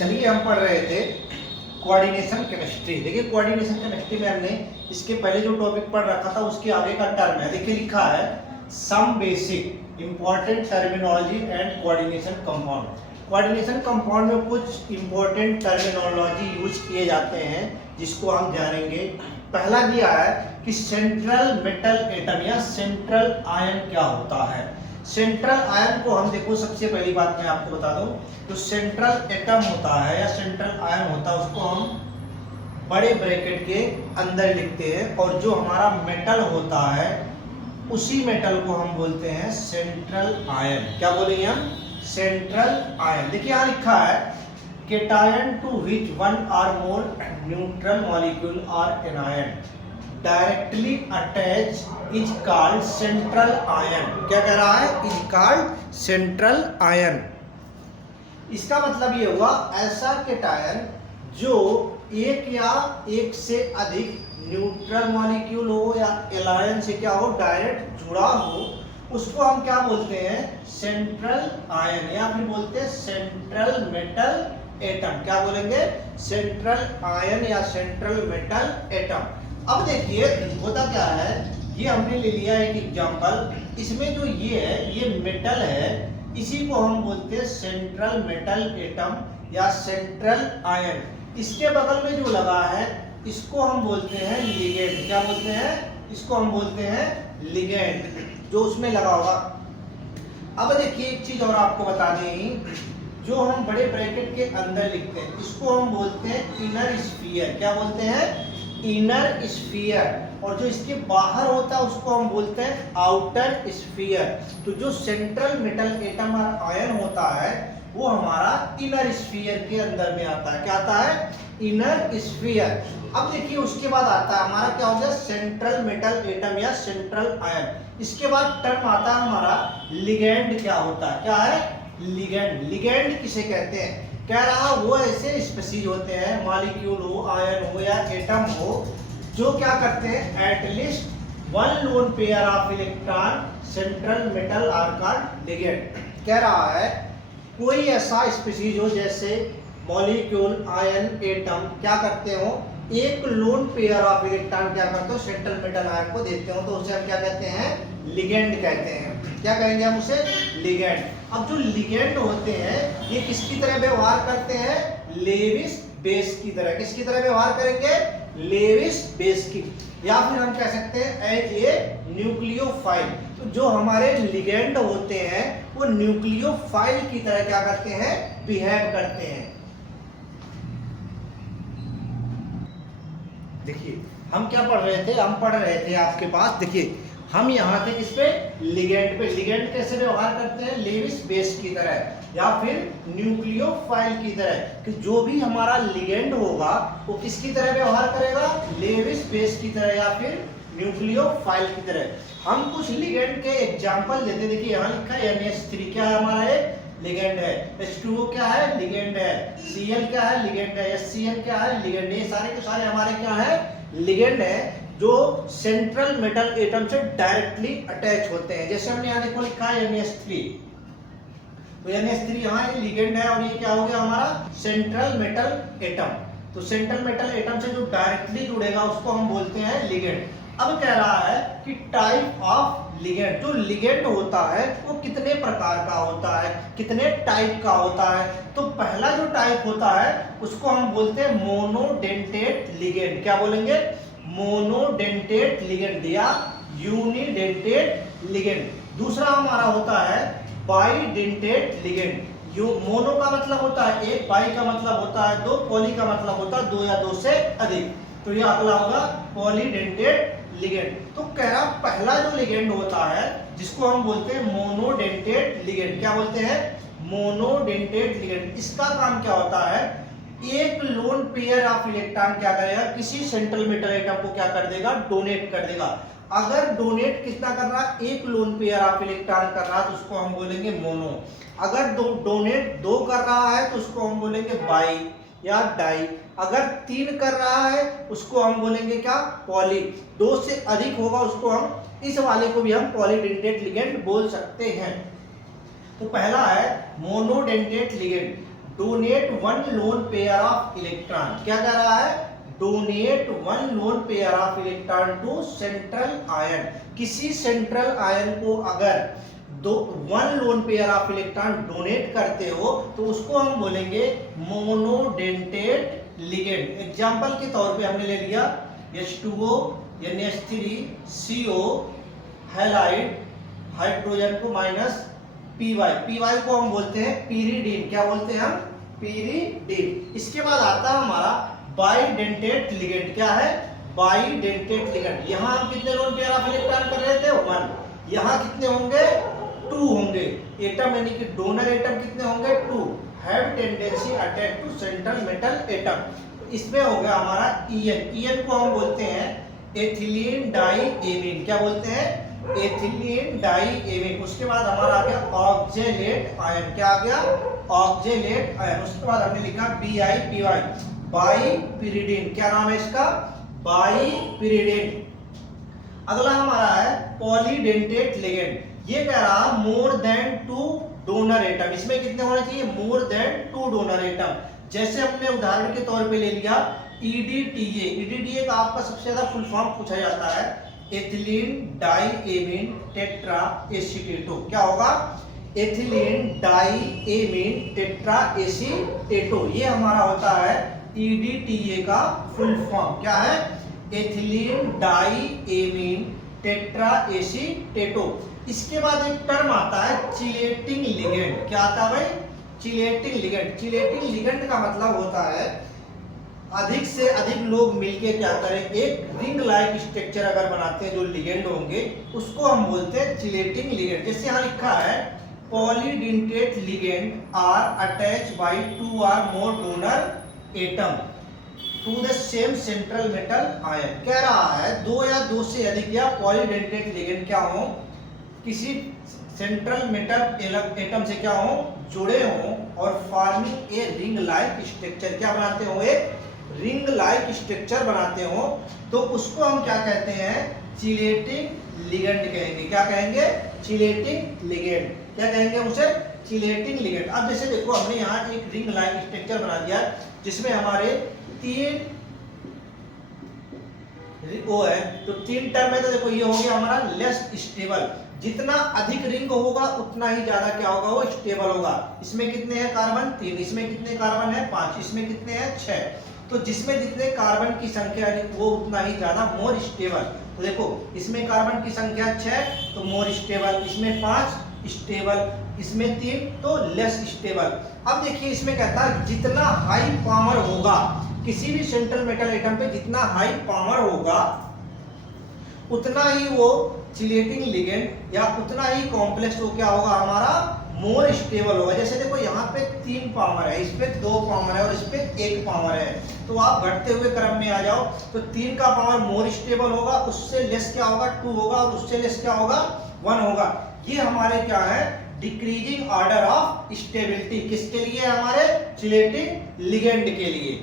चलिए हम पढ़ रहे थे कोऑर्डिनेशन केमिस्ट्री। देखिए कोऑर्डिनेशन केमिस्ट्री में हमने इसके पहले जो टॉपिक पढ़ रखा था उसके आगे का टर्म है। देखिए लिखा है some basic important terminology and coordination compound. Coordination compound में कुछ इंपॉर्टेंट टर्मिनोलॉजी यूज किए जाते हैं जिसको हम जानेंगे। पहला दिया है कि सेंट्रल मेटल एटम या सेंट्रल आयन क्या होता है। सेंट्रल आयन को हम देखो, सबसे पहली बात मैं आपको बता दूं, तो सेंट्रल एटम होता है या सेंट्रल आयन होता है उसको हम बड़े ब्रैकेट के अंदर लिखते हैं, और जो हमारा मेटल होता है उसी मेटल को हम बोलते हैं सेंट्रल आयन। क्या बोलेंगे हम? Central ion. देखिए यहाँ लिखा है cation to which one or more neutral molecule or anion directly attach is called central ion. क्या कह रहा है? Is called central ion. इसका मतलब ये हुआ ऐसा केटायन जो एक या एक से अधिक न्यूट्रल मॉलिक्यूल हो या एलायन से क्या हो, डायरेक्ट जुड़ा हो, उसको हम क्या बोलते हैं? सेंट्रल आयन, या फिर बोलते हैं सेंट्रल मेटल एटम। क्या बोलेंगे? सेंट्रल आयन या सेंट्रल मेटल एटम। अब देखिए होता क्या है, ये हमने ले लिया एक एग्जांपल। इसमें जो ये है ये मेटल है, इसी को हम बोलते हैं सेंट्रल मेटल एटम या सेंट्रल आयन। इसके बगल में जो लगा है इसको हम बोलते हैं लिगेंड। क्या बोलते हैं? इसको हम बोलते हैं लिगेंड, जो उसमें लगा होगा। अब देखिए एक चीज और आपको बता दें, जो हम बड़े ब्रैकेट के अंदर लिखते हैं इसको हम बोलते हैं इनर स्फीयर। क्या बोलते हैं? Inner sphere. और जो इसके बाहर होता है उसको हम बोलते हैं आउटर स्फीयर। तो जो सेंट्रल मेटल एटम और आयन होता है वो हमारा इनर स्फीयर के अंदर में आता है। क्या आता है? Inner sphere. अब देखिए उसके बाद आता है हमारा क्या हो गया? सेंट्रल मेटल एटम या सेंट्रल आयन। इसके बाद टर्म आता है हमारा लिगेंड। क्या होता है? क्या है? लिगेंड। लिगेंड किसे कहते हैं? कह रहा वो ऐसे स्पीशीज होते हैं, मॉलिक्यूल हो, आयन हो या एटम हो, जो क्या करते हैं? At least one lone pair of electron central metal are called ligand. कह रहा है कोई ऐसा स्पीशीज हो जैसे मॉलिक्यूल, आयन, एटम क्या करते हो? एक लोन पेयर ऑफ इलेक्ट्रॉन क्या करते हो? सेंट्रल मेटल आयन को देते हो, तो उसे हम क्या कहते हैं? लिगेंड कहते हैं। क्या कहेंगे हम उसे? लिगेंड। अब जो लिगेंड होते हैं ये किसकी तरह व्यवहार करते हैं? लेविस बेस की तरह। किसकी तरह व्यवहार करेंगे? लेविस बेस की, या फिर हम कह सकते हैं एज ए न्यूक्लियोफाइल। तो जो हमारे लिगेंड होते हैं वो न्यूक्लियोफाइल की तरह क्या करते हैं? बिहेव करते हैं। देखिए हम क्या पढ़ रहे थे? हम पढ़ रहे थे आपके पास, देखिए हम यहाँ थे किस पे? लिगेंड पे। लिगेंड कैसे व्यवहार करते हैं? लेविस बेस की तरह या फिर न्यूक्लियोफाइल की तरह। कि जो भी हमारा लिगेंड होगा वो किसकी तरह व्यवहार करेगा? लेविस बेस की तरह या फिर न्यूक्लियोफाइल की तरह। हम कुछ लिगेंड के एग्जांपल देते। देखिए यहाँ लिखा है NH3 क्या है? हमारा एक लिगेंड है। H2O क्या है? लिगेंड है। Cl क्या है? लिगेंड है। HCl क्या है? लिगेंड है। ये सारे के सारे हमारे क्या है? लिगेंड है, जो सेंट्रल मेटल एटम से डायरेक्टली अटैच होते हैं। जैसे हमने यहाँ देखो लिखा है NH3, तो NH3 यहाँ लिगेंड है, और ये क्या हो गया हमारा? Central metal atom. तो सेंट्रल मेटल एटम से जो डायरेक्टली जुड़ेगा उसको हम बोलते हैं लिगेंड। अब कह रहा है कि टाइप ऑफ लिगेंड, जो लिगेंड होता है वो कितने प्रकार का होता है, कितने टाइप का होता है। तो पहला जो टाइप होता है उसको हम बोलते हैं मोनोडेंटेट लिगेंड। क्या बोलेंगे? मोनोडेंटेट लिगेंड या यूनिडेंटेट लिगेंड। दूसरा हमारा होता है बाइडेंटेट लिगेंड। मोनो का मतलब होता है एक, बाई का मतलब होता है दो, पॉली का मतलब होता है दो या दो से अधिक। तो ये अगला होगा पॉलीडेंटेट लिगेंड। तो कह रहा पहला जो लिगेंड होता है जिसको हम बोलते हैं मोनोडेंटेट लिगेंड। क्या बोलते हैं? Monodentate ligand. इसका काम क्या होता है? एक लोन पेयर ऑफ इलेक्ट्रॉन क्या करेगा? किसी सेंट्रल मेटल एटम को क्या कर देगा? डोनेट कर देगा। अगर डोनेट कितना कर रहा है? एक लोन पेयर ऑफ इलेक्ट्रॉन कर रहा है तो उसको हम बोलेंगे मोनो। अगर डोनेट दो कर रहा है तो उसको हम बोलेंगे बाई या डाई। अगर तीन कर रहा है उसको हम बोलेंगे क्या? पॉली। दो से अधिक होगा उसको हम, इस वाले को भी हम पॉलीडेंटेट लिगेंड बोल सकते हैं। तो पहला है monodentate ligand. Donate one lone pair of electron, क्या कह रहा है, donate one lone pair of electron to central ion, किसी सेंट्रल आयन को अगर दो one lone pair of electron donate करते हो तो उसको हम बोलेंगे मोनोडेंटेट लिगेंड। एग्जांपल के तौर पे हमने ले लिया H2O, NH3, CO, halide, hydrogen को माइनस PY को हम बोलते हैं पीरिडीन, क्या बोलते हैं हम, पीरिडीन। इसके बाद आता है हमारा बाइडेंटेट लिगेंड, क्या है, बाइडेंटेट लिगेंड। यहाँ हम कितने लोन पेयर ऑफ इलेक्ट्रॉन कर रहे थे, 1, यहाँ कितने होंगे, 2 होंगे। एटम यानी कि डोनर एटम कितने होंगे, 2, have tendency attach to central metal atom. इसमें हो गया हमारा EN को हम बोलते हैं एथिलीन डाइएमीन, क्या बोलते हैं, एथिलीन डाइएमीन। उसके बाद हमारा आ गया ऑक्जेलेट आयन, क्या आ गया, ऑक्जेलेट आयन। उसके बाद हमने लिखा BiPy, बाइपिरिडीन, क्या नाम है इसका, बाइपिरिडीन। अगला हमारा है पॉलीडेंटेट लिगेंड, ये कह रहा मोर देन 2 डोनर एटम, इसमें कितने होने चाहिए, मोर देन 2 डोनर एटम। जैसे हमने उदाहरण के तौर पे ले लिया EDTA का आपका सबसे ज्यादा फुल फॉर्म पूछा जाता है एथिलीन डाइएमीन टेट्रा एसीटेटो, क्या होगा, एथिलीन डाइएमीन टेट्रा एसीटेटो, ये हमारा होता है EDTA का फुल फॉर्म, क्या है, एथिलीन डाइएमीन टेट्रा एसीटेटो। इसके बाद एक टर्म आता है चिलेटिंग लिगेंड, क्या आता है भाई, चिलेटिंग लिगेंड। चिलेटिंग लिगेंड का मतलब होता है अधिक से अधिक लोग मिलके क्या करें, एक रिंग लाइक स्ट्रक्चर अगर बनाते हैं जो लिगेंड होंगे उसको हम बोलते हैं चिलेटिंग लिगेंड। जैसे यहाँ लिखा है polydentate ligand are attach by 2 or more donor atom to the same central metal ion. कह रहा है 2 या 2 से अधिक या पॉलीडेंटेट लिगेंड क्या हो, किसी सेंट्रल मेटल एटम से क्या हो, जुड़े हों और forming a ring like structure, क्या बनाते हो, एक रिंग लाइक स्ट्रक्चर बनाते हो, तो उसको हम क्या कहते हैं, चिलेटिंग लिगेंड कहेंगे। क्या कहेंगे, चिलेटिंग लिगेंड, क्या कहेंगे उसे, चिलेटिंग लिगेंड। अब जैसे देखो हमने यहाँ एक रिंग लाइक स्ट्रक्चर बना दिया जिसमें हमारे 3 ओ है, तो 3 टर्म है, तो देखो ये हो गया हमारा लेस स्टेबल। जितना अधिक रिंग होगा उतना ही ज्यादा क्या होगा, वो स्टेबल होगा। इसमें कितने हैं कार्बन, 3, इसमें कितने कार्बन है, 5, इसमें कितने हैं, 6। तो जिसमें जितने कार्बन की संख्या है वो उतना ही ज्यादा मोर स्टेबल। तो देखो इसमें कार्बन की संख्या 6 तो मोर स्टेबल, इसमें 5 स्टेबल, इसमें 3 तो लेस स्टेबल। अब देखिए इसमें कहता है जितना हाई पावर होगा, किसी भी सेंट्रल मेटल एटम पे जितना हाई पावर होगा उतना ही वो चिलेटिंग लिगेंड या उतना ही कॉम्प्लेक्स वो क्या होगा, हमारा मोर स्टेबल होगा। जैसे देखो यहाँ पे 3 पावर है, इस पे 2 पावर है और इस पे 1 पावर है, तो आप घटते हुए क्रम में आ जाओ, तो 3 का पावर मोर स्टेबल होगा, उससे लेस क्या होगा, 2 होगा, और उससे लेस क्या होगा, 1 होगा। ये हमारे क्या है, डिक्रीजिंग ऑर्डर ऑफ स्टेबिलिटी, किसके लिए, हमारे चिलेटिंग लिगेंड के लिए।